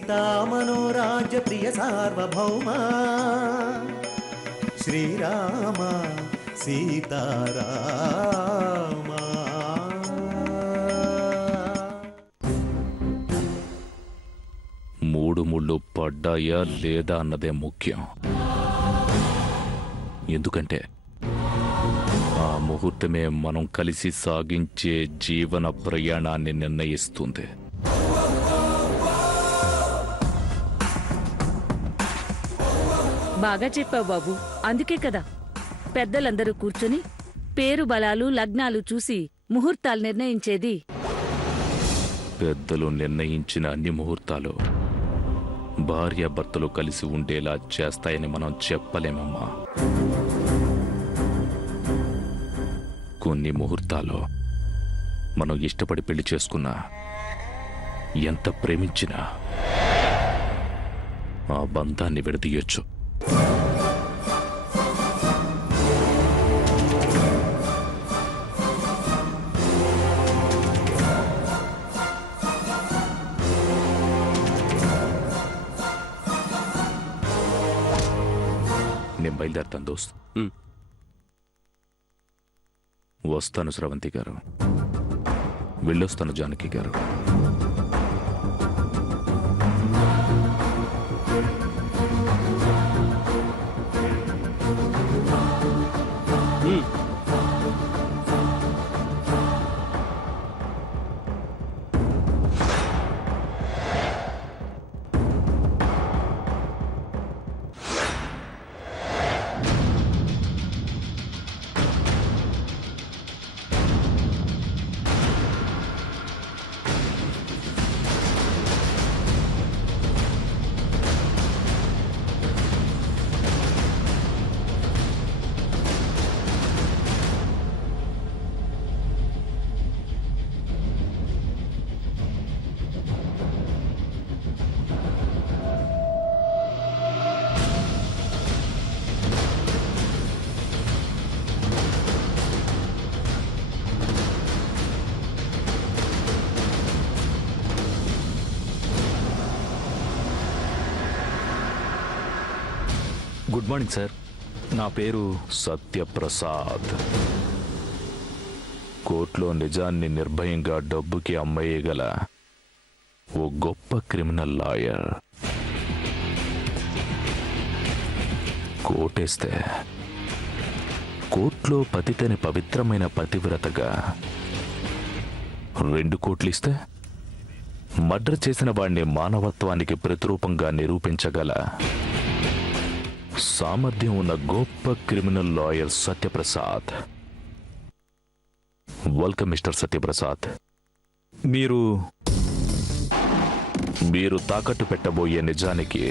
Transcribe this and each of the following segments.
సీతామనోరాజ్య ప్రియ సార్వభౌమా శ్రీరామ సీతారామా. మూడు ముళ్ళు పడ్డాయా లేదా అన్నదే ముఖ్యం. ఎందుకంటే ఆ ముహూర్తమే మనం కలిసి సాగించే జీవన ప్రయాణాన్ని నిర్ణయిస్తుంది. బాగా చెప్పావు బాబు. అందుకే కదా పెద్దలందరూ కూర్చొని పేరు బలాలు లగ్నాలు చూసి ముహూర్తాలు నిర్ణయించేది. పెద్దలు నిర్ణయించిన అన్ని ముహూర్తాలు భార్యాభర్తలు కలిసి ఉండేలా చేస్తాయని మనం చెప్పలేమమ్మా. కొన్ని ముహూర్తాలు మనం ఇష్టపడి పెళ్లి చేసుకున్నా, ఎంత ప్రేమించినా ఆ బంధాన్ని విడదీయొచ్చు. నేను బయలుదేరుతాను దోస్త్. వస్తాను స్రవంతి గారు, వెళ్ళొస్తాను జానకి గారు. Good morning sir. నా పేరు సత్యప్రసాద్. కోర్టులో నిజాన్ని నిర్భయంగా డబ్బుకి అమ్మేయగల ఓ గొప్ప క్రిమినల్ లాయర్. కోటేస్తే కోర్టులో పతితని పవిత్రమైన పతివ్రతగా, 2 కోట్లు ఇస్తే మర్డర్ చేసిన వాడిని మానవత్వానికి ప్రతిరూపంగా నిరూపించగల సామర్థ్యం ఉన్న గొప్ప criminal lawyer Satyaprasad. Welcome mister Satyaprasad. మీరు తాకట్టు పెట్టబోయే నిజానికి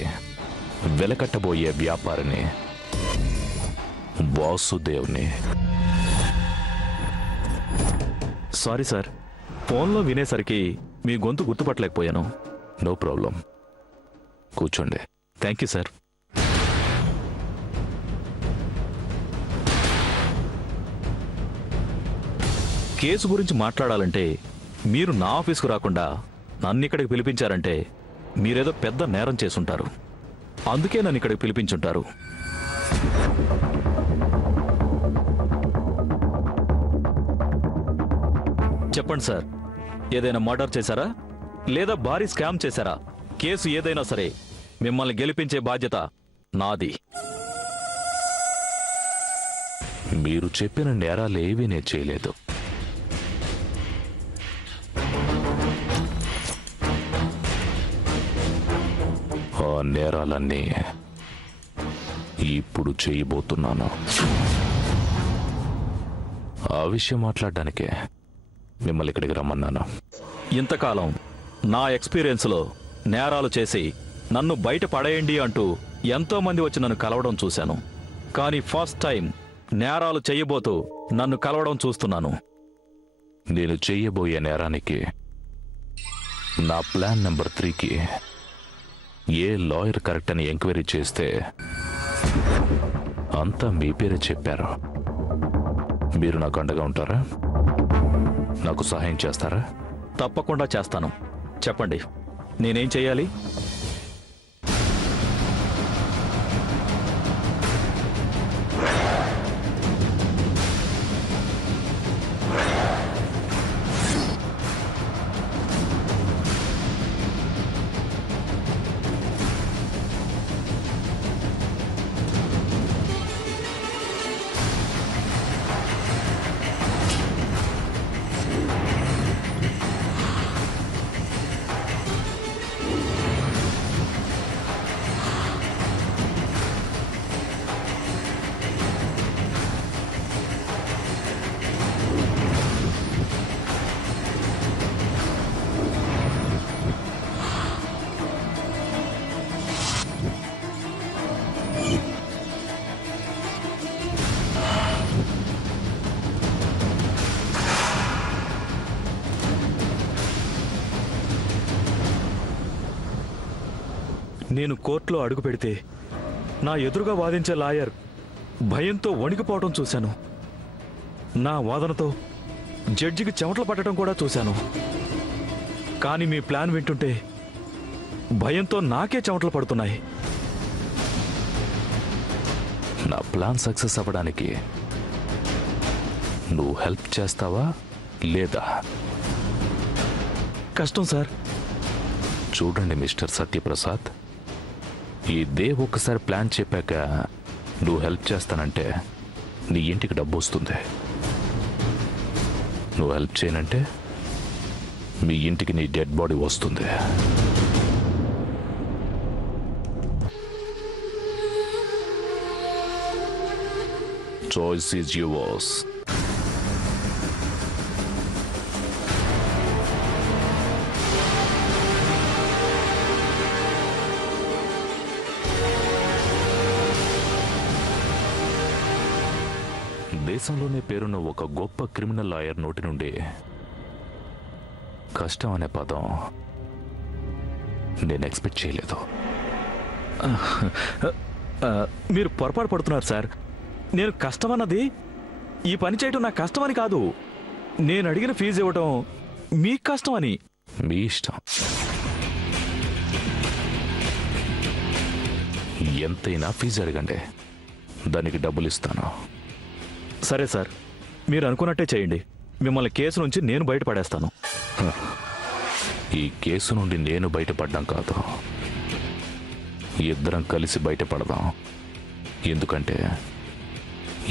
వెలకట్టబోయే వ్యాపారిని, వాసుదేవ్ని. సారీ సార్, ఫోన్లో వినేసరికి మీ గొంతు గుర్తుపట్టలేకపోయాను. నో ప్రాబ్లం, కూర్చోండి. Thank you sir. కేసు గురించి మాట్లాడాలంటే మీరు నా ఆఫీస్కు రాకుండా నన్ను ఇక్కడికి పిలిపించారంటే మీరేదో పెద్ద నేరం చేసుంటారు. అందుకే నన్ను ఇక్కడికి పిలిపించుంటారు. చెప్పండి సార్, ఏదైనా మర్డర్ చేశారా లేదా భారీ స్కామ్ చేశారా? కేసు ఏదైనా సరే మిమ్మల్ని గెలిపించే బాధ్యత నాది. మీరు చెప్పిన నేరాలేవీ నేను చేయలేదు. ఆ నేరాలన్నీ ఇప్పుడు చేయబోతున్నాను. ఆ విషయం మాట్లాడడానికే మిమ్మల్ని ఇక్కడికి రమ్మన్నాను. ఇంతకాలం నా ఎక్స్పీరియన్స్లో నేరాలు చేసి నన్ను బయట పడేయండి అంటూ ఎంతోమంది వచ్చి నన్ను కలవడం చూశాను. కానీ ఫస్ట్ టైం నేరాలు చెయ్యబోతూ నన్ను కలవడం చూస్తున్నాను. నేను చెయ్యబోయే నేరానికి నా ప్లాన్ నెంబర్ 3కి ఏ లాయర్ కరెక్ట్ అని ఎంక్వైరీ చేస్తే అంతా మీ పేరే చెప్పారు. మీరు నాకు అండగా ఉంటారా? నాకు సహాయం చేస్తారా? తప్పకుండా చేస్తాను. చెప్పండి, నేనేం చెయ్యాలి? నేను కోర్టులో అడుగు పెడితే నా ఎదురుగా వాదించే లాయర్ భయంతో వణికిపోవటం చూశాను. నా వాదనతో జడ్జికి చెమటలు పట్టడం కూడా చూశాను. కానీ మీ ప్లాన్ వింటుంటే భయంతో నాకే చెమటలు పడుతున్నాయి. నా ప్లాన్ సక్సెస్ అవ్వడానికి నువ్వు హెల్ప్ చేస్తావా లేదా? కష్టం సార్. చూడండి మిస్టర్ సత్యప్రసాద్, ఈ దేవ్ ఒక్కసారి ప్లాన్ చెప్పాక నువ్వు హెల్ప్ చేస్తానంటే నీ ఇంటికి డబ్బు వస్తుంది. నువ్వు హెల్ప్ చేయనంటే మీ ఇంటికి నీ డెడ్ బాడీ వస్తుంది. Choice is yours. దేశంలోనే పేరున్న ఒక గొప్ప క్రిమినల్ లాయర్ నోటి నుండి కష్టం అనే పదం నేను ఎక్స్పెక్ట్ చేయలేదు. మీరు పొరపాటు పడుతున్నారు సార్. నేను కష్టమన్నది ఈ పని చేయటం నాకు కష్టమని కాదు. నేను అడిగిన ఫీజు ఇవ్వటం మీకు కష్టమని. మీ ఇష్టం. ఎంతైనా ఫీజు అడగండి, దానికి డబ్బులు ఇస్తాను. సరే సార్, మీరు అనుకున్నట్టే చేయండి. మిమ్మల్ని కేసు నుంచి నేను బయటపడేస్తాను. ఈ కేసు నుండి నేను బయటపడ్డం కాదు, ఇద్దరం కలిసి బయటపడదాం. ఎందుకంటే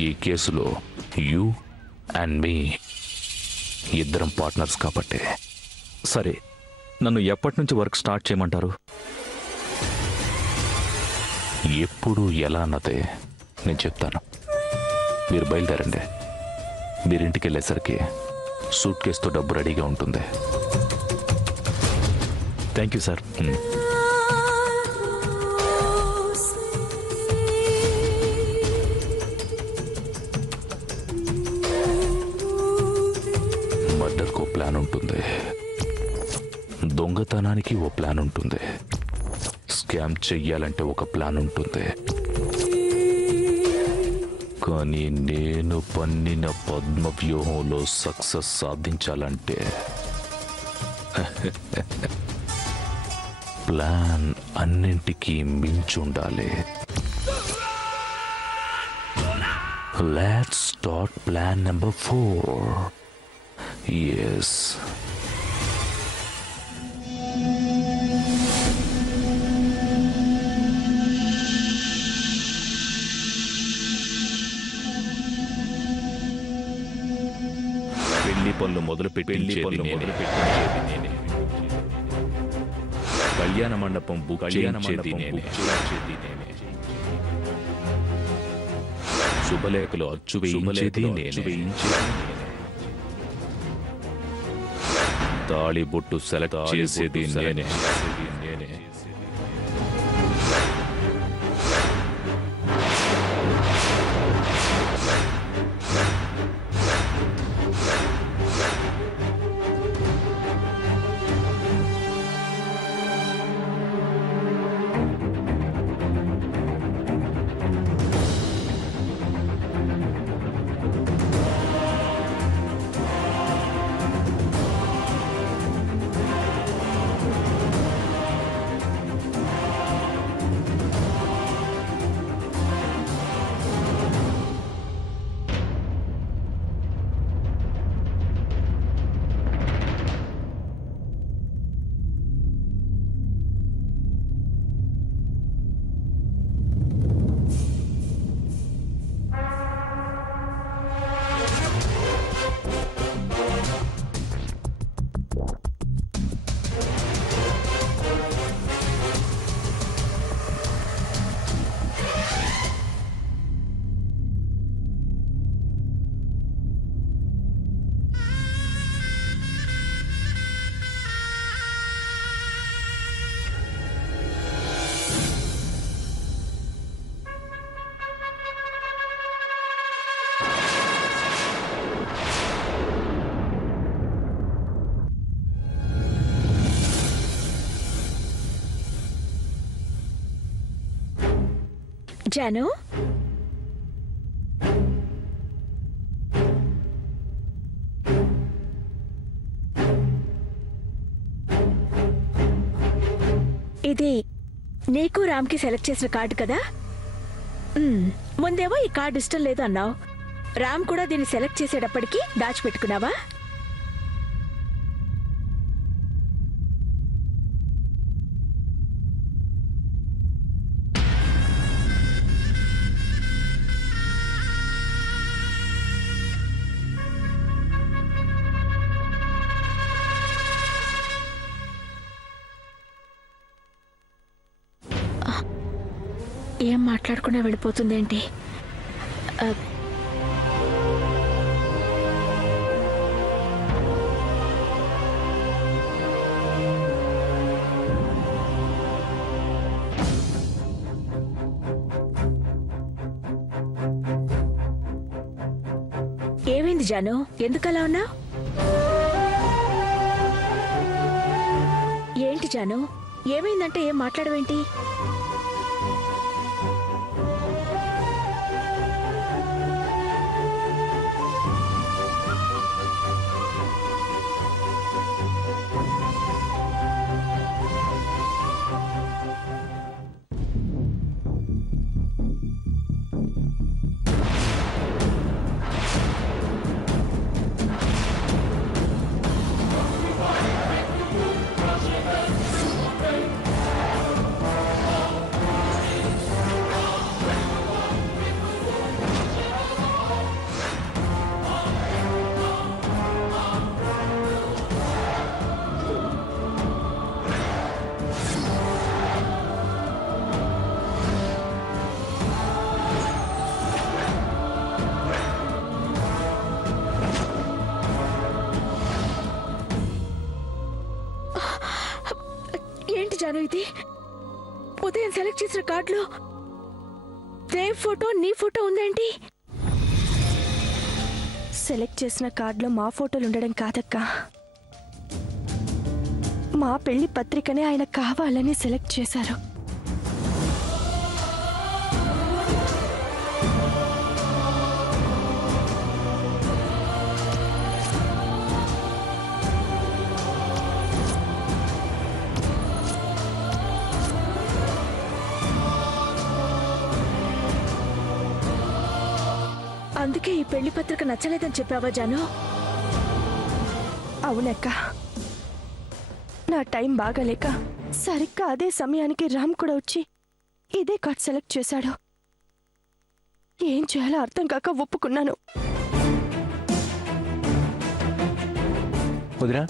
ఈ కేసులో యూ అండ్ మీ ఇద్దరం పార్ట్నర్స్ కాబట్టి. సరే, నన్ను ఎప్పటి నుంచి వర్క్ స్టార్ట్ చేయమంటారు? ఎప్పుడు ఎలా అన్నదే నేను చెప్తాను. మీరు బయలుదేరండి. మీరింటికి వెళ్ళేసరికి సూట్ కేసుతో డబ్బు రెడీగా ఉంటుంది. Thank you sir. మర్డర్కు ఓ ప్లాన్ ఉంటుంది, దొంగతనానికి ఓ ప్లాన్ ఉంటుంది, స్కామ్ చెయ్యాలంటే ఒక ప్లాన్ ఉంటుంది. కానీ నేను పన్నిన పద్మ వ్యూహంలో సక్సెస్ సాధించాలంటే ప్లాన్ అన్నింటికీ మించుండాలి. Let's start plan number 4. Yes, పెళ్లి పనులు మొదలుపెట్టించేది నేనే. కళ్యాణ మండపం బుక్ చేయించేది నేనే. శుభలేఖలు అచ్చు వేయించేది నేనే. తాళి బొట్టు సెలెక్ట్ చేసేది నేనే. జాను, ఇది నీకు రామ్కి సెలెక్ట్ చేసిన కార్డు కదా? ముందేమో ఈ కార్డు ఇష్టం లేదు అన్నావు. రామ్ కూడా దీన్ని సెలెక్ట్ చేసేటప్పటికి దాచిపెట్టుకున్నావా? ఏం మాట్లాడకుండా వెళ్ళిపోతుందేంటి? ఏమైంది జాను, ఎందుకలా ఉన్నావు? ఏంటి జాను, ఏమైందంటే ఏం మాట్లాడవేంటి? జాను, ఇది ఉదయం సెలెక్ట్ చేసిన కార్డులో దేవ్ ఫోటో, నీ ఫోటో ఉందేంటి? సెలెక్ట్ చేసిన కార్డులో మా ఫోటోలు ఉండడం కాదక్కా, మా పెళ్లి పత్రికనే ఆయన కావాలని సెలెక్ట్ చేశారు. అందుకే ఈ పెళ్లి పత్రిక నచ్చలేదని చెప్పావా జాను? అవునక్క, నా టైం బాగాలేక సరిగ్గా అదే సమయానికి రామ్ కూడా వచ్చి ఇదే కార్డ్ సెలెక్ట్ చేశాడు. ఏం చేయాలో అర్థం కాక ఒప్పుకున్నాను. వదినా,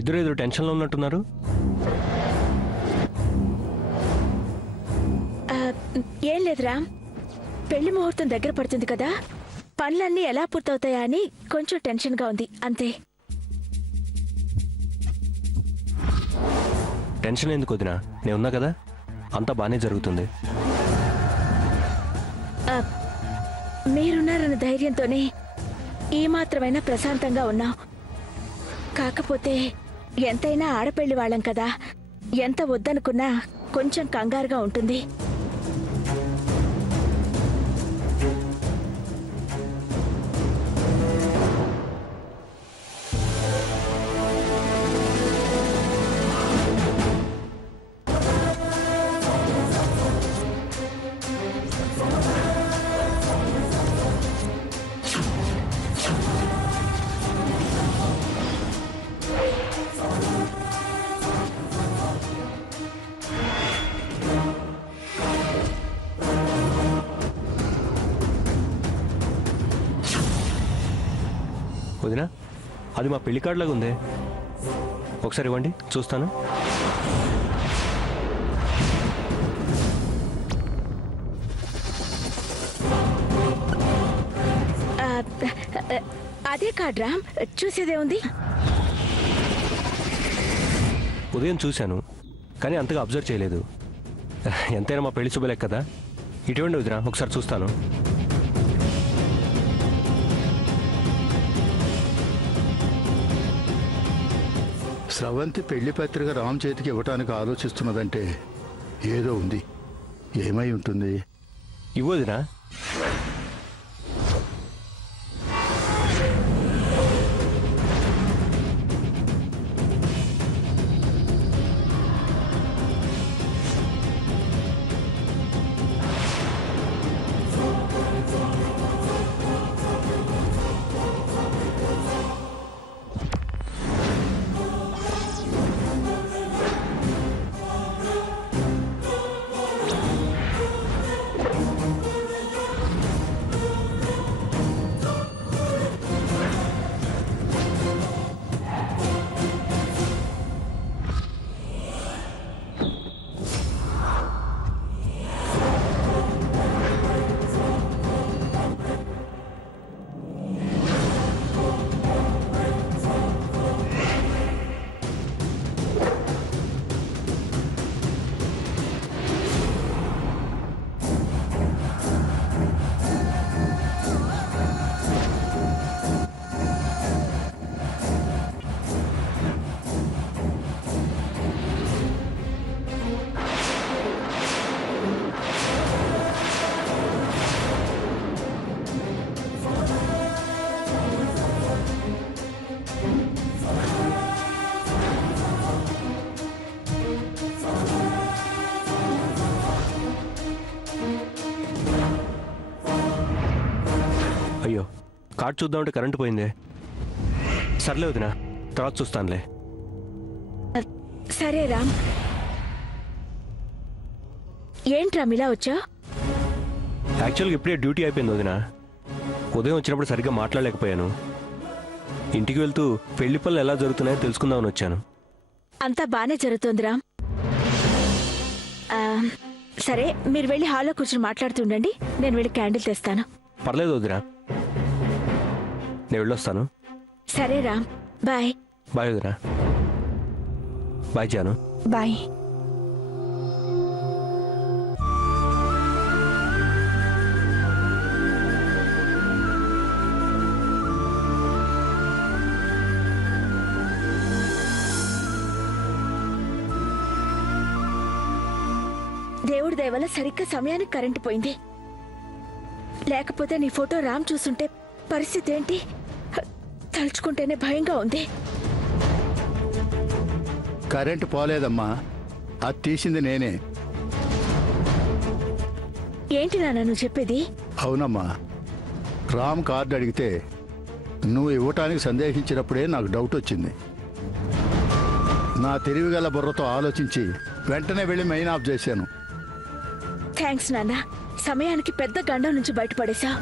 ఇద్దరు ఎదురు టెన్షన్లో ఉన్నట్టున్నారు. ఏం లేదు రామ్, పెళ్లి ముహూర్తం దగ్గర పడుతుంది కదా, పనులన్నీ ఎలా పూర్తవుతాయా అని కొంచెం టెన్షన్గా ఉంది, అంతే. టెన్షన్ ఎందుకు వదినా, నేను ఉన్నా కదా, అంతా బాగానే జరుగుతుంది. మీరున్నారన్న ధైర్యంతోనే ఈ మాత్రమైనా ప్రశాంతంగా ఉన్నాం. కాకపోతే ఎంతైనా ఆడపెళ్లి వాళ్ళం కదా, ఎంత వద్దనుకున్నా కొంచెం కంగారుగా ఉంటుంది. వదినా అది మా పెళ్లి కార్డులాగా ఉందే, ఒకసారి ఇవ్వండి చూస్తాను. అదే కార్డ్ రామ్, చూసేదే ఉంది. ఉదయం చూశాను కానీ అంతగా అబ్జర్వ్ చేయలేదు. ఎంతైనా మా పెళ్లి శుభలేక కదా. ఇటువంటి వదినా ఒకసారి చూస్తాను. స్రవంతి పెళ్లి పత్రిక రామ్ చేతికి ఇవ్వటానికి ఆలోచిస్తున్నదంటే ఏదో ఉంది. ఏమై ఉంటుంది? ఇవ్వదినా. అయ్యో, కార్డు చూద్దామంటే కరెంటు పోయిందే. సర్లే వదినా, తర్వాత చూస్తానులే. సరే రామ్. ఏంటి రామ్ ఇలా వచ్చా? యాక్చువల్గా ఇప్పుడే డ్యూటీ అయిపోయింది వదినా. ఉదయం వచ్చినప్పుడు సరిగ్గా మాట్లాడలేకపోయాను. ఇంటికి వెళ్తూ పెళ్లి పనులు ఎలా జరుగుతున్నాయో తెలుసుకుందామని వచ్చాను. అంతా బానే జరుగుతోంది రామ్. సరే, మీరు వెళ్ళి హాల్లో కూర్చొని మాట్లాడుతుండండి, నేను వెళ్ళి క్యాండిల్ తెస్తాను. పర్లేదు వదినా, నేను వెళ్ళొస్తాను. సరే రామ్, బాయ్. బాయ్ వదినా. బాయ్ జాను. బాయ్. దేవుడి దయ వల్ల సరిగ్గా సమయానికి కరెంటు పోయింది. లేకపోతే నీ ఫోటో రామ్ చూస్తుంటే పరిస్థితి ఏంటి? తలుచుకుంటేనే భయంగా ఉంది. కరెంటు పోలేదమ్మా, అది తీసింది నేనే. ఏంటి నాన్న నువ్వు చెప్పేది? అవునమ్మా, రామ్ కార్డు అడిగితే నువ్వు ఇవ్వటానికి సందేహించినప్పుడే నాకు డౌట్ వచ్చింది. నా తెలివిగల బుర్రతో ఆలోచించి వెంటనే వెళ్ళి మెయిన్ ఆఫ్ చేశాను. థ్యాంక్స్ నాన్న, సమయానికి పెద్ద గండం నుంచి బయటపడేశా.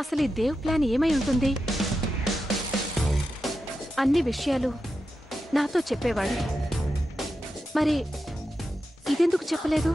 అసలు ఈ దేవ్ ప్లాన్ ఏమై ఉంటుంది? అన్ని విషయాలు నాతో చెప్పేవాడు, మరి ఇదెందుకు చెప్పలేదు?